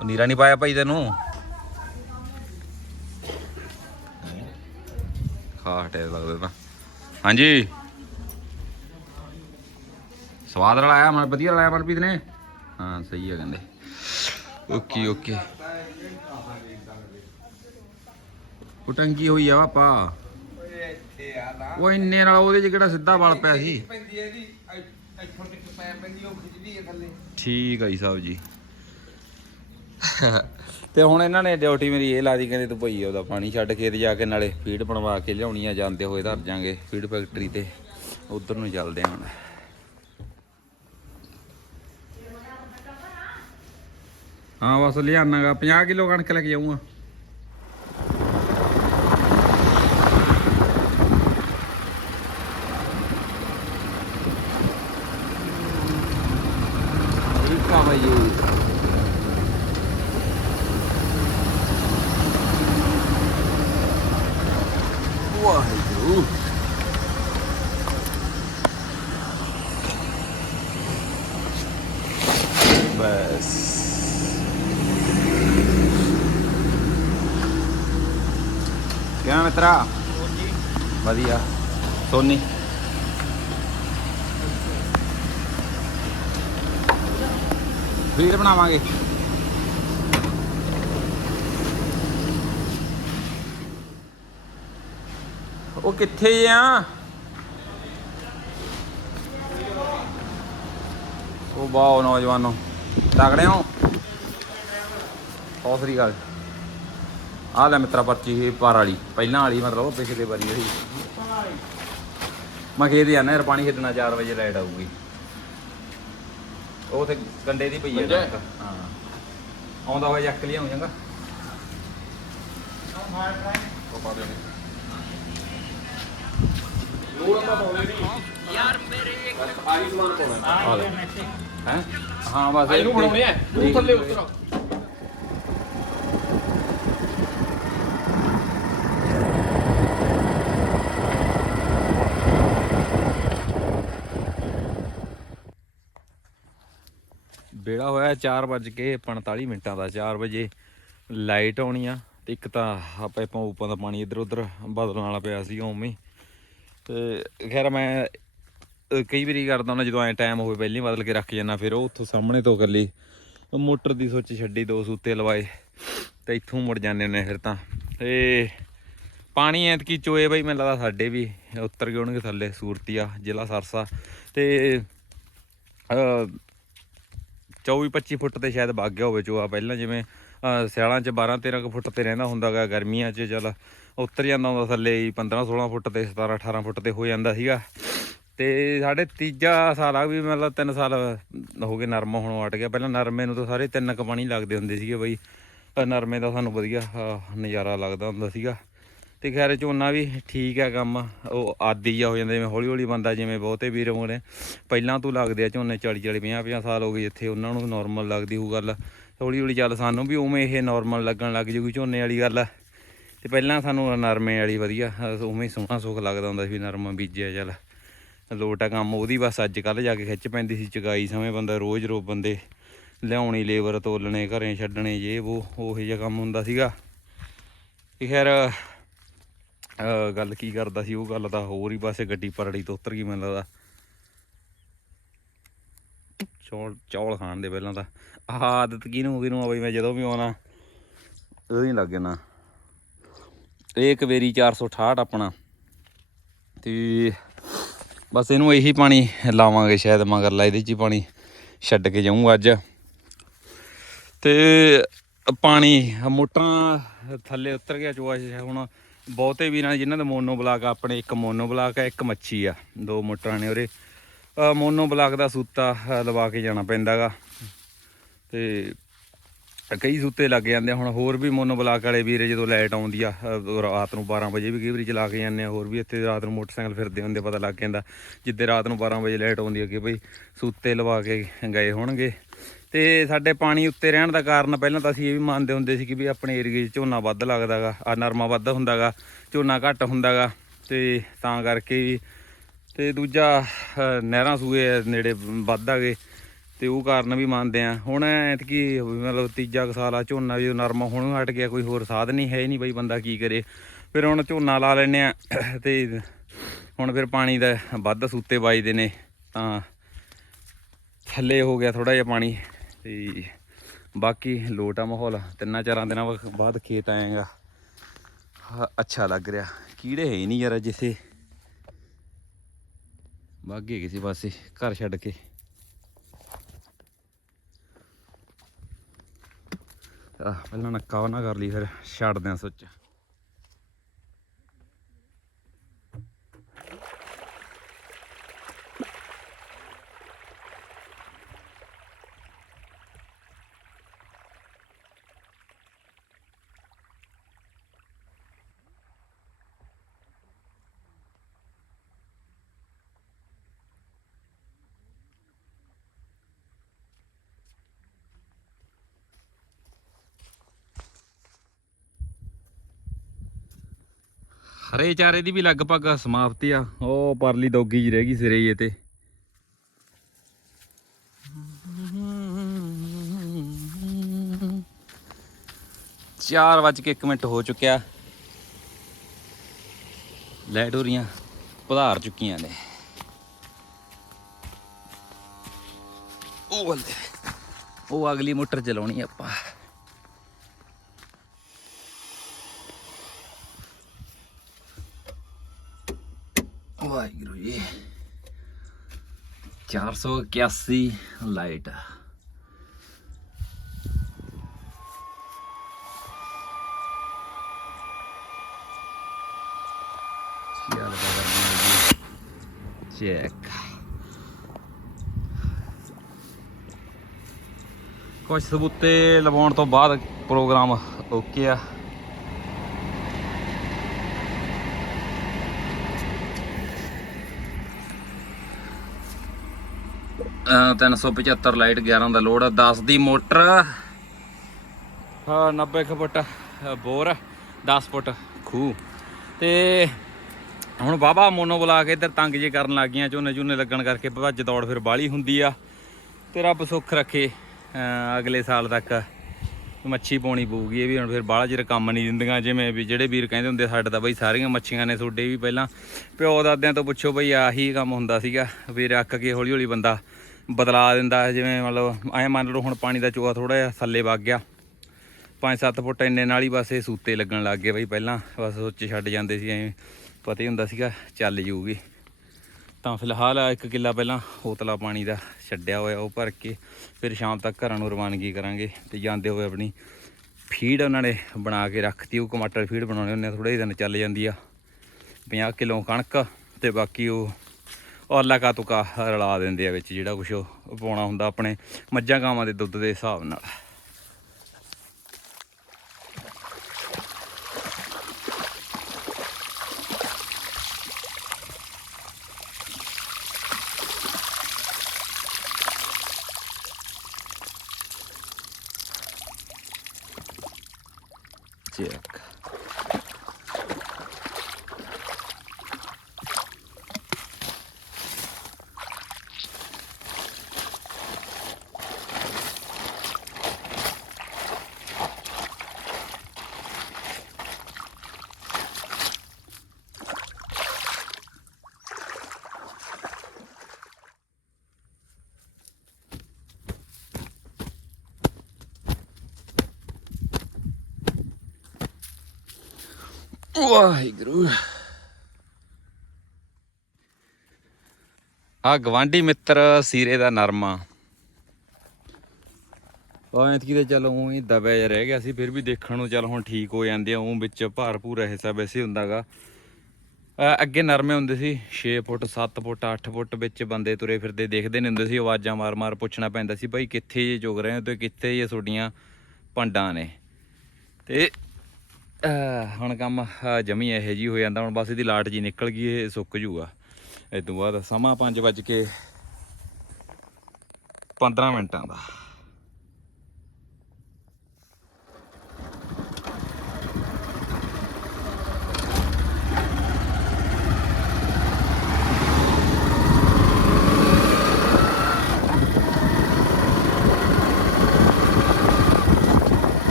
ਉਹ ਨੀਰਾ ਨਹੀਂ ਪਾਇਆ ਭਾਈ ਤੈਨੂੰ? ਖਾ ਹਟਿਆ ਲੱਗਦਾ ਤਾਂ। ਹਾਂਜੀ। ਸਵਾਦ ਰਲਾਇਆ ਮਨ ਵਧੀਆ ਰਲਾਇਆ ਮਨਪ੍ਰੀਤ ਨੇ? ਹਾਂ ਸਹੀ ਹੈ ਕਹਿੰਦੇ। Okay okay. ਉਹ ਟੰਗੀ ਹੋਈ ਆ ਪਾਪਾ। ਉਹ ਇੰਨੇ ਨਾਲ ਉਹਦੇ 'ਚ ਕਿਹੜਾ ਸਿੱਧਾ ਵਲ ਪਿਆ ਸੀ? ਠੀਕ ਆ ਜੀ ਸਾਹਿਬ ਜੀ। ਤੇ ਹੁਣ ਇਹਨਾਂ ਨੇ ਡਿਊਟੀ ਮੇਰੀ ਇਹ ਲਾ ਦੀ, ਕਹਿੰਦੇ ਤੂੰ ਭਈ ਉਹਦਾ ਪਾਣੀ ਛੱਡ ਖੇਤ ਜਾ ਕੇ, ਨਾਲੇ ਫੀਡ ਬਣਵਾ ਕੇ ਲਿਆਉਣੀ ਆ, ਜਾਂਦੇ ਹੋਏ ਧਰ ਜਾਾਂਗੇ ਫੀਡ ਫੈਕਟਰੀ ਤੇ। ਉਧਰ ਨੂੰ ਚੱਲਦੇ ਹਾਂ ਹੁਣ। ਹਾਂ, ਬਸ ਲਿਆਣਾਗਾ 50 ਕਿਲੋ ਕਣਕ ਲੈ ਕੇ ਜਾਊਂਗਾ। ਠੀਕ ਆ ਭਾਈ ਵਾਹਿਗੁਰੂ ਬਸ ਕਿਵੇਂ ਮਿੱਤਰਾ ਵਧੀਆ। ਸੋਨੀ। ਵੀਰ ਬਣਾਵਾਂਗੇ। ਉਹ ਕਿੱਥੇ ਆ? ਉਹ ਬਾਓ ਨੌਜਵਾਨੋ। ਤਗੜੇ ਹੋ ਬਹੁਤ ਗੱਲ ਆ ਲੈ ਮਿੱਤਰਾ ਪਰਚੀ, ਇਹ ਪਾਰ ਵਾਲੀ। ਪਹਿਲਾਂ ਵਾਲੀ ਮਤਲਬ, ਉਹ ਪਿਛਲੇ ਵਾਰੀ ਜਿਹੜੀ ਮੈਂ ਖੇਤ ਜਾਣਾ ਯਾਰ ਪਾਣੀ ਖੇਡਣਾ 4 ਵਜੇ ਲਾਈਟ ਆਊਗੀ। ਉਹ ਤੇ ਕੰਡੇ ਦੀ ਪਈ ਹੈ ਡੰਕ। ਹਾਂ। ਆਉਂਦਾ ਹੋਇਆ ਚੱਕ ਲਿਆਉਂ ਜਾਂਗਾ ਹੈ? ਹਾਂ ਬਸ ਇਹਨੂੰ ਬਣਾਉਣੇ ਆ। ਤੂੰ ਥੱਲੇ ਉਤਰ। ਬੇੜਾ ਹੋਇਆ 4:45 ਮਿੰਟਾਂ ਦਾ 4 ਵਜੇ ਲਾਈਟ ਆਉਣੀ ਆ, ਤੇ ਇੱਕ ਤਾਂ ਆ ਪਾਈਪਾਂ ਉਪਾਂ ਦਾ ਪਾਣੀ ਇੱਧਰ ਉੱਧਰ ਬਦਲਣ ਵਾਲਾ ਪਿਆ ਸੀ, ਉਵੇਂ ਹੀ। ਤੇ ਖੈਰ ਮੈਂ ਕਈ ਵਾਰੀ ਕਰਦਾ ਹੁੰਦਾ, ਜਦੋਂ ਐ ਟਾਈਮ ਹੋਵੇ ਪਹਿਲਾਂ ਬਦਲ ਕੇ ਰੱਖ ਜਾਂਦਾ, ਫਿਰ ਉਹ ਉੱਥੋਂ ਸਾਹਮਣੇ ਤੋਂ ਇਕੱਲੀ ਮੋਟਰ ਦੀ ਸੁੱਚ ਛੱਡੀ, ਦੋ ਸੂਤੇ ਲਵਾਏ, ਤੇ ਇੱਥੋਂ ਮੁੜ ਜਾਂਦੇ ਨੇ ਫਿਰ ਤਾਂ ਤੇ ਪਾਣੀ ਐਤਕੀ ਚੋਏ ਬਈ, ਮੈਨੂੰ ਲੱਗਦਾ ਸਾਡੇ ਵੀ ਉੱਤਰ ਗਏ ਹੋਣਗੇ ਥੱਲੇ, ਸੂਰਤੀਆ, ਜ਼ਿਲ੍ਹਾ ਸਰਸਾ, ਤੇ 24 25 ਫੁੱਟ ਤੇ ਸ਼ਾਇਦ ਵਗ ਗਿਆ ਹੋਵੇ ਚੋਆ ਪਹਿਲਾਂ ਜਿਵੇਂ ਸਿਆਲਾਂ 'ਚ 12 13 ਕੁ ਫੁੱਟ ਤੇ ਰਹਿੰਦਾ ਹੁੰਦਾਗਾ ਗਰਮੀਆਂ 'ਚ ਚੱਲ ਉਤਰ ਜਾਂਦਾ ਹੁੰਦਾ ਥੱਲੇ ਹੀ 15 16 ਫੁੱਟ ਤੇ 17 18 ਫੁੱਟ ਤੇ ਹੋ ਜਾਂਦਾ ਸੀਗਾ। ਤੇ ਸਾਡੇ ਤੀਜਾ ਸਾਲ ਆ ਵੀ ਮਤਲਬ 3 ਸਾਲ ਹੋ ਗਏ ਨਰਮਾ ਹੁਣ ਹਟ ਗਿਆ। ਪਹਿਲਾਂ ਨਰਮੇ ਨੂੰ ਤਾਂ ਸਾਰੇ ਤਿੰਨ ਕ ਪਾਣੀ ਲੱਗਦੇ ਹੁੰਦੇ ਸੀਗੇ ਬਈ। ਨਰਮੇ ਦਾ ਸਾਨੂੰ ਵਧੀਆ ਨਜ਼ਾਰਾ ਲੱਗਦਾ ਹੁੰਦਾ ਸੀਗਾ। ਤੇ ਖੈਰ ਝੋਨਾ ਵੀ ਠੀਕ ਹੈ ਕੰਮ, ਉਹ ਆਦੀ ਜਾ ਹੋ ਜਾਂਦਾ, ਜਿਵੇਂ ਹੌਲੀ ਹੌਲੀ ਬੰਦਾ ਜਿਵੇਂ ਬਹੁਤੇ ਵੀਰ ਹੋਣੇ ਪਹਿਲਾਂ ਤੋਂ ਲੱਗਦੇ ਆ ਝੋਨੇ 40 40 50 50 ਸਾਲ ਹੋ ਗਏ ਜਿੱਥੇ ਉਹਨਾਂ ਨੂੰ ਨਾਰਮਲ ਲੱਗਦੀ ਉਹ ਗੱਲ। ਹੌਲੀ ਹੌਲੀ ਚੱਲ, ਸਾਨੂੰ ਵੀ ਉਵੇਂ ਇਹ ਨਾਰਮਲ ਲੱਗਣ ਲੱਗ ਜੂਗੀ ਝੋਨੇ ਵਾਲੀ ਗੱਲ। ਤੇ ਪਹਿਲਾਂ ਸਾਨੂੰ ਨਰਮੇ ਵਾਲੀ ਵਧੀਆ ਉਵੇਂ ਹੀ ਸੋਹਣਾ ਸੁੱਖ ਲੱਗਦਾ ਹੁੰਦਾ ਸੀ ਵੀ ਨਰਮਾ ਬੀਜਿਆ, ਚੱਲ। ਲੋਟ ਆ ਕੰਮ, ਉਹਦੀ ਬਸ ਅੱਜ ਕੱਲ ਜਾ ਕੇ ਖਿੱਚ ਪੈਂਦੀ ਸੀ ਚਗਾਈ ਸਮੇਂ ਬੰਦਾ ਰੋਜ਼ ਰੋ ਬੰਦੇ ਲਿਆਉਣੀ ਲੇਬਰ ਤੋਲਣੇ, ਘਰੇ ਛੱਡਣੇ, ਜੇ ਉਹ, ਉਹੋ ਜਿਹਾ ਕੰਮ ਹੁੰਦਾ ਸੀਗਾ। ਤੇ ਖੈਰ ਗੱਲ ਕੀ ਕਰਦਾ ਸੀ, ਉਹ ਗੱਲ ਤਾਂ ਹੋਰ ਹੀ ਪਾਸੇ ਗੱਡੀ ਪਰੜੀ ਤੋਂ ਉਤਰ ਗਈ ਮੈਨੂੰ ਲੱਗਦਾ। ਚੌਲ ਚੌਲ ਖਾਣ ਦੇ ਪਹਿਲਾਂ ਤਾਂ। ਆਹ ਆਦਤ ਕਿਹਨੂੰ ਹੋ ਗਈ ਨੂੰ ਆ ਬਈ ਮੈਂ ਜਦੋਂ ਵੀ ਆਉਣਾ। ਉਦੋਂ ਹੀ ਲੱਗ ਜਾਣਾ। ਇਹ ਕਵੇਰੀ 468 ਆਪਣਾ। ਤੇ ਬਸ ਇਹਨੂੰ ਇਹੀ ਪਾਣੀ ਲਾਵਾਂਗੇ ਸ਼ਾਇਦ, ਮਗਰ ਲਾ ਇਹਦੇ ਚ ਹੀ ਪਾਣੀ ਛੱਡ ਕੇ ਜਾਊਂ ਅੱਜ। ਤੇ ਪਾਣੀ, ਮੋਟਰਾਂ ਥੱਲੇ ਉਤਰ ਗਿਆ ਚੋਆ, ਹੁਣ ਬਹੁਤੇ ਵੀਰਾਂ ਜਿਨ੍ਹਾਂ ਦਾ ਮੋਨੋ ਬਲਾਕ ਆਪਣੇ ਇੱਕ ਮੋਨੋ ਬਲਾਕ ਆ, ਇੱਕ ਮੱਛੀ ਆ, ਦੋ ਮੋਟਰਾਂ ਨੇ ਉਰੇ। ਮੋਨੋ ਬਲਾਕ ਦਾ ਸੂਤਾ ਲਵਾ ਕੇ ਜਾਣਾ ਪੈਂਦਾਗਾ ਤੇ ਕਈ ਸੂਤੇ ਲੱਗ ਜਾਂਦੇ ਆ, ਹੁਣ ਹੋਰ ਵੀ ਮੋਨੋ ਬਲਾਕ ਵਾਲੇ ਵੀਰ ਜਦੋਂ ਲਾਈਟ ਆਉਂਦੀ ਆ ਰਾਤ ਨੂੰ 12 ਵਜੇ ਵੀ ਕਈ ਵਾਰੀ ਚਲਾ ਕੇ ਜਾਂਦੇ ਆ, ਹੋਰ ਵੀ ਇੱਥੇ ਰਾਤ ਨੂੰ ਮੋਟਰਸਾਈਕਲ ਫਿਰਦੇ ਹੁੰਦੇ ਪਤਾ ਲੱਗ ਜਾਂਦਾ ਜਿੱਦੇ ਰਾਤ ਨੂੰ 12 ਵਜੇ ਲਾਈਟ ਆਉਂਦੀ ਆ ਕਿ ਭਈ ਸੂਤੇ ਲਵਾ ਕੇ ਗਏ ਹੋਣਗੇ। ਤੇ ਸਾਡੇ ਪਾਣੀ ਉੱਤੇ ਰਹਿਣ ਦਾ ਕਾਰਨ ਪਹਿਲਾਂ ਤਾਂ ਅਸੀਂ ਇਹ ਵੀ ਮੰਨਦੇ ਹੁੰਦੇ ਸੀ ਕਿ ਵੀ ਆਪਣੇ ਏਰੀਏ 'ਚ ਝੋਨਾ ਵੱਧ ਲੱਗਦਾਗਾ, ਆ ਨਰਮਾ ਵੱਧ ਹੁੰਦਾਗਾ, ਝੋਨਾ ਘੱਟ ਹੁੰਦਾਗਾ ਤੇ ਤਾਂ ਕਰਕੇ ਵੀ ਤੇ ਦੂਜਾ ਨਹਿਰਾਂ ਸੂਏ ਨੇੜੇ ਵੱਧ ਆਗੇ ਤੇ ਉਹ ਕਾਰਨ ਵੀ ਮੰਨਦੇ ਆ ਹੁਣ ਐਤਕੀ ਮਤਲਬ ਤੀਜਾ ਕੁ ਸਾਲ ਆ, ਝੋਨਾ ਵੀ ਨਰਮਾ ਹੁਣ ਹਟ ਗਿਆ, ਕੋਈ ਹੋਰ ਸਾਧਨ ਨਹੀਂ ਹੈ ਹੀ ਨਹੀਂ ਬਈ ਬੰਦਾ ਕੀ ਕਰੇ। ਫਿਰ ਹੁਣ ਝੋਨਾ ਲਾ ਲੈਨੇ ਆ [coughs] ਤੇ ਹੁਣ ਫਿਰ ਪਾਣੀ ਦਾ ਵੱਧ ਸੂਤੇ ਵੱਜਦੇ ਨੇ ਤਾਂ ਥੱਲੇ ਹੋ ਗਿਆ ਥੋੜਾ ਜਿਹਾ ਪਾਣੀ। ਤੇ ਬਾਕੀ ਲੋਟਾ ਮਾਹੌਲ ਤਿੰਨਾਂ ਚਾਰਾਂ ਦਿਨਾਂ ਬਾਅਦ ਖੇਤ ਆਏਗਾ। ਅੱਛਾ ਲੱਗ ਰਿਹਾ। ਕੀੜੇ ਹੈ ਹੀ ਨਹੀਂ ਯਾਰ ਜਿੱਥੇ ਬਾਗੇ ਕਿਸੇ ਪਾਸੇ ਘਰ ਛੱਡ ਕੇ। ਆ ਪਹਿਲਾਂ ਨੱਕਾ ਨਾ ਕਰ ਲਈ ਫਿਰ, ਛੱਡਦੇ ਆ ਸੁੱਚ। ਹਰੇ ਚਾਰੇ ਦੀ ਵੀ ਲਗਭਗ ਸਮਾਪਤੀ ਆ। ਉਹ ਪਰਲੀ ਦੋਗੀ ਜੀ ਰਹਿ ਗਈ ਸਿਰੇ ਜੇ ਤੇ। ਚਾਰ ਵੱਜ ਕੇ 1 ਮਿੰਟ ਹੋ ਚੁੱਕਿਆ। ਲਾਈਟ ਹੋ ਰਹੀਆਂ, ਪਧਾਰ ਚੁੱਕੀਆਂ ਨੇ। ਉਹ ਵੱਲੇ ਉਹ ਅਗਲੀ ਮੋਟਰ ਚਲਾਉਣੀ ਆਪਾਂ ਵਾਹਿਗੁਰੂ ਜੀ 481 ਲਾਈਟ ਚੱਲ ਬਗਰ ਜੀ ਚੈੱਕ ਕੁਝ ਸਬੂਤੇ ਲਵਾਉਣ ਤੋਂ ਬਾਅਦ ਪ੍ਰੋਗਰਾਮ ਓਕੇ ਆ 375 ਲਾਈਟ 11 ਦਾ ਲੋਡ 10 ਦੀ ਮੋਟਰ। ਹਾਂ 90 ਕੁ ਫੁੱਟ ਬੋਰ 10 ਫੁੱਟ ਖੂਹ। ਤੇ ਹੁਣ ਬਾਬਾ ਮੋਨੋ ਬੁਲਾ ਕੇ ਇੱਧਰ ਤੰਗ ਜੇ ਕਰਨ ਲੱਗ ਗਈਆਂ ਝੋਨੇ ਝੋਨੇ ਲੱਗਣ ਕਰਕੇ ਭੱਜ ਦੌੜ ਫਿਰ ਬਾਲੀ ਹੁੰਦੀ ਆ। ਤੇ ਰੱਬ ਸੁੱਖ ਰੱਖੇ ਅਹ ਅਗਲੇ ਸਾਲ ਤੱਕ ਮੱਛੀ ਪਾਉਣੀ ਪਊਗੀ। ਇਹ ਵੀ ਹੁਣ ਫਿਰ ਬਾਹਲਾ ਚਿਰ ਕੰਮ ਨਹੀਂ ਦਿੰਦੀਆਂ, ਜਿਵੇਂ ਵੀ ਜਿਹੜੇ ਵੀਰ ਕਹਿੰਦੇ ਹੁੰਦੇ ਸਾਡੇ ਤਾਂ ਬਈ ਸਾਰੀਆਂ ਮੱਛੀਆਂ ਨੇ ਤੁਹਾਡੇ ਵੀ ਪਹਿਲਾਂ। ਪਿਓ ਦਾਦਿਆਂ ਤੋਂ ਪੁੱਛੋ ਬਈ ਆਹੀ ਕੰਮ ਹੁੰਦਾ ਸੀਗਾ ਵੀ ਰੱਖ ਕੇ ਹੌਲੀ ਹੌਲੀ ਬੰਦਾ ਬਦਲਾ ਦਿੰਦਾ ਜਿਵੇਂ ਮਤਲਬ ਐਂ ਮੰਨ ਲਓ ਹੁਣ ਪਾਣੀ ਦਾ ਚੋਆ ਥੋੜਾ ਜਿਹਾ ਥੱਲੇ ਵਗ ਗਿਆ। 5-7 ਫੁੱਟ ਇੰਨੇ ਨਾਲ ਹੀ ਬਸ ਇਹ ਸੂਤੇ ਲੱਗਣ ਲੱਗ ਗਏ ਬਈ ਪਹਿਲਾਂ ਬਸ ਸੋਚ ਛੱਡ ਜਾਂਦੇ ਸੀ ਐਂ ਪਤਾ ਹੀ ਹੁੰਦਾ ਸੀਗਾ ਚੱਲ ਜੂਗੀ। ਤਾਂ ਫਿਲਹਾਲ ਇੱਕ ਕਿੱਲਾ ਪਹਿਲਾਂ ਹੋਤਲਾ ਪਾਣੀ ਦਾ ਛੱਡਿਆ ਹੋਇਆ, ਉਹ ਭਰ ਕੇ ਫਿਰ ਸ਼ਾਮ ਤੱਕ ਘਰਾਂ ਨੂੰ ਰਵਾਨਗੀ ਕਰਾਂਗੇ ਤੇ ਜਾਂਦੇ ਹੋਏ ਆਪਣੀ ਫੀਡ ਉਹਨਾਂ ਨੇ ਬਣਾ ਕੇ ਰੱਖਤੀ, ਉਹ ਟਮਾਟਰ ਫੀਡ ਬਣਾਉਣੇ ਹੁੰਦੇ ਆ ਥੋੜੇ ਦਿਨ ਚੱਲ ਜਾਂਦੀ ਆ। 50 ਕਿਲੋ ਕਣਕ ਤੇ ਬਾਕੀ ਉਹ ਔਰਲਾ ਕਾ ਤੁਕਾ ਰਲਾ ਦਿੰਦੇ ਆ ਵਿੱਚ, ਜਿਹੜਾ ਕੁਝ ਉਹ ਪਾਉਣਾ ਹੁੰਦਾ ਆਪਣੇ ਮੱਝਾਂ ਗਾਵਾਂ ਦੇ ਦੁੱਧ ਦੇ ਹਿਸਾਬ ਨਾਲ। ਚੈੱਕ ਵਾਹਿਗੁਰੂ। ਆ ਗਵਾਂਢੀ ਮਿੱਤਰ ਸੀਰੇ ਦਾ ਨਰਮਾ। ਉਹ ਐਤਕੀ ਤੇ ਚਲ ਉਹ ਹੀ ਦਬਿਆ ਜਿਹਾ ਰਹਿ ਗਿਆ ਸੀ, ਫਿਰ ਵੀ ਦੇਖਣ ਨੂੰ ਚੱਲ ਹੁਣ ਠੀਕ ਹੋ ਜਾਂਦੇ ਆ ਉਹ ਵਿੱਚ ਭਾਰ ਪੂਰਾ ਹਿੱਸਾ ਵੈਸੇ ਹੁੰਦਾਗਾ। ਅੱਗੇ ਨਰਮੇ ਹੁੰਦੇ ਸੀ 6 ਫੁੱਟ 7 ਫੁੱਟ 8 ਫੁੱਟ ਵਿੱਚ ਬੰਦੇ ਤੁਰੇ ਫਿਰਦੇ, ਦੇਖਦੇ ਨਹੀਂ ਹੁੰਦੇ ਸੀ, ਆਵਾਜ਼ਾਂ ਮਾਰ-ਮਾਰ ਪੁੱਛਣਾ ਪੈਂਦਾ ਸੀ, ਭਾਈ ਕਿੱਥੇ ਜੇ ਚੁਗ ਰਹੇ ਹੋ ਤੇ ਕਿੱਥੇ ਇਹ ਤੁਹਾਡੀਆਂ ਪੰਡਾਂ ਨੇ? ਤੇ ਹੁਣ ਕੰਮ ਜਮੀ ਇਹੋ ਜੀ ਹੋ ਜਾਂਦਾ, ਹੁਣ ਬਸ ਇਹਦੀ ਲਾਟ ਜੀ ਨਿਕਲ ਗਈ, ਇਹ ਸੁੱਕ ਜੂਗਾ ਇਸ ਤੋਂ ਬਾਅਦ ਸਮਾਂ 5 ਵੱਜ ਕੇ 15 ਮਿੰਟਾਂ ਦਾ।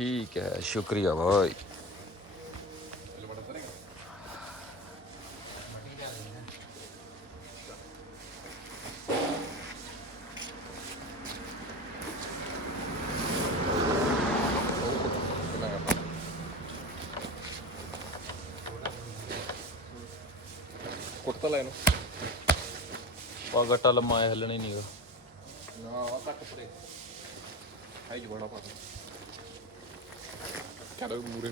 ਠੀਕ ਹੈ ਸ਼ੁਕਰੀਆ ਭਾਈ ਕੁੱਟਤਾ ਲੈ ਨੂੰ ਪਾ ਗੱਟਾ ਲੰਮਾ ਹੱਲਣਾ ਨਹੀਂਗਾ ਨਾ ਆ ਤੱਕ ਪਰੇ। ਹਾਈ ਜਵਾਣਾ ਪਾ ਚਲੋ ਮੂਰੇ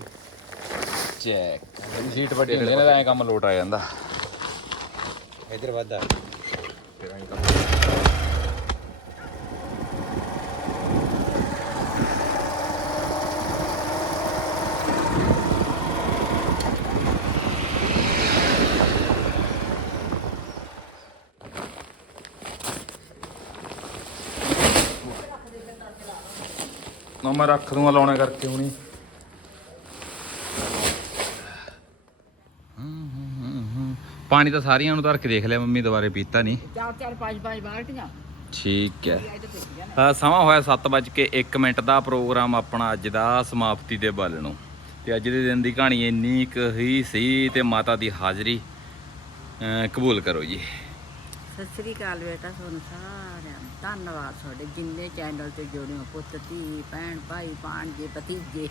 ਚੈੱਕ ਇਹਦੀ ਸੀਟ ਵੱਡੀ ਹੁੰਦੀ ਨੇ ਤਾਂ ਐਂ ਕੰਮ ਲੋਟ ਆ ਜਾਂਦਾ। ਇਧਰ ਵੱਧਾ ਫਿਰ ਐਂ ਕੰਮ। ਨਾ ਮੈਂ ਰੱਖ ਦੂੰਗਾ ਲਾਉਣੇ ਕਰਕੇ ਹੁਣੀ। ਪਾਣੀ ਤਾਂ ਸਾਰੀਆਂ ਨੂੰ ਧਰ ਕੇ ਦੇਖ ਲਿਆ ਮੰਮੀ ਦੁਬਾਰੇ ਪੀਤਾ ਨਹੀਂ। ਚਾਰ ਚਾਰ ਪੰਜ ਪੰਜ ਬਾਲਟੀਆਂ। ਠੀਕ ਹੈ। ਸਮਾਂ ਹੋਇਆ 7:01 ਮਿੰਟ ਦਾ ਪ੍ਰੋਗਰਾਮ ਆਪਣਾ ਅੱਜ ਦਾ ਸਮਾਪਤੀ ਦੇ ਵੱਲ ਨੂੰ। ਤੇ ਅੱਜ ਦੇ ਦਿਨ ਦੀ ਕਹਾਣੀ ਇੰਨੀ ਕੁ ਹੀ ਸੀ ਤੇ ਮਾਤਾ ਦੀ ਹਾਜ਼ਰੀ ਕਬੂਲ ਕਰੋ ਜੀ। ਸਤਿ ਸ੍ਰੀ ਅਕਾਲ ਬੇਟਾ ਤੁਹਾਨੂੰ ਸਾਰਿਆਂ ਨੂੰ। ਧੰਨਵਾਦ ਤੁਹਾਡੇ ਜਿੰਨੇ ਚੈਨਲ ਤੇ ਜੁੜੇ ਹੋ ਪੁੱਤ ਧੀ ਭੈਣ ਭਾਈ ਭਾਣਜੇ ਭਤੀਜੇ।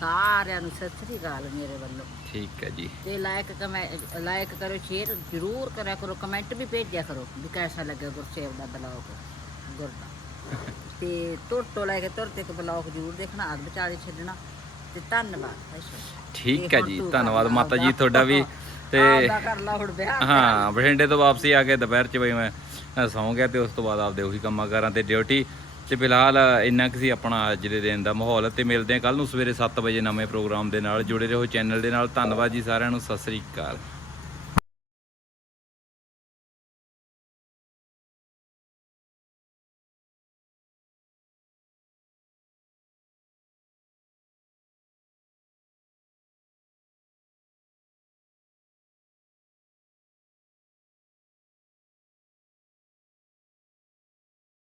ਸਾਰਿਆਂ ਨੂੰ ਸਤਿ ਸ੍ਰੀ ਅਕਾਲ ਮੇਰੇ ਵੱਲੋਂ। ਠੀਕ ਹੈ ਜੀ। ਤੇ ਲਾਇਕ ਕਮੈ ਲਾਇਕ ਕਰੋ ਸ਼ੇਅਰ ਜ਼ਰੂਰ ਕਰਿਆ ਕਰੋ ਕਮੈਂਟ ਵੀ ਭੇਜਿਆ ਕਰੋ ਵੀ ਕਿਹਦਾ ਲੱਗਾ ਗੁਰਸੇਵ ਦਾ ਬਲੌਗ ਗੁਰਦਾ [laughs] ਤੇ ਤੋਂ ਲੈ ਕੇ ਤੁਰ ਤੱਕ ਬਲੌਗ ਜ਼ਰੂਰ ਦੇਖਣਾ ਆਦ ਵਿਚਾਰੇ ਛੱਡਣਾ ਤੇ ਧੰਨਵਾਦ ਠੀਕ ਤੇ ਹੈ ਜੀ ਤੂੰ ਧੰਨਵਾਦ ਮਾਤਾ ਜੀ। ਤੁਹਾਡਾ ਵੀ ਤੇ ਹਾਂ ਬਠਿੰਡੇ ਤੋਂ ਵਾਪਸੀ ਆ ਕੇ ਦੁਪਹਿਰ ਚ ਬਈ ਮੈਂ ਸੌਂ ਗਿਆ ਤੇ ਉਸ ਤੋਂ ਬਾਅਦ ਆਪਦੇ ਉਹੀ ਕੰਮਾਂ ਕਾਰਾਂ ਤੇ ਡਿਊਟੀ ਤੇ ਫਿਲਹਾਲ ਇੰਨਾ ਕੁ ਸੀ ਆਪਣਾ ਅੱਜ ਦੇ ਦਿਨ ਦਾ ਮਾਹੌਲ ਤੇ ਮਿਲਦੇ ਹਾਂ ਕੱਲ ਨੂੰ ਸਵੇਰੇ 7 ਵਜੇ ਨਵੇਂ ਪ੍ਰੋਗਰਾਮ ਦੇ ਨਾਲ ਜੁੜੇ ਰਹੋ ਚੈਨਲ ਦੇ ਨਾਲ। ਧੰਨਵਾਦ ਜੀ ਸਾਰਿਆਂ ਨੂੰ, ਸਤਿ ਸ੍ਰੀ ਅਕਾਲ।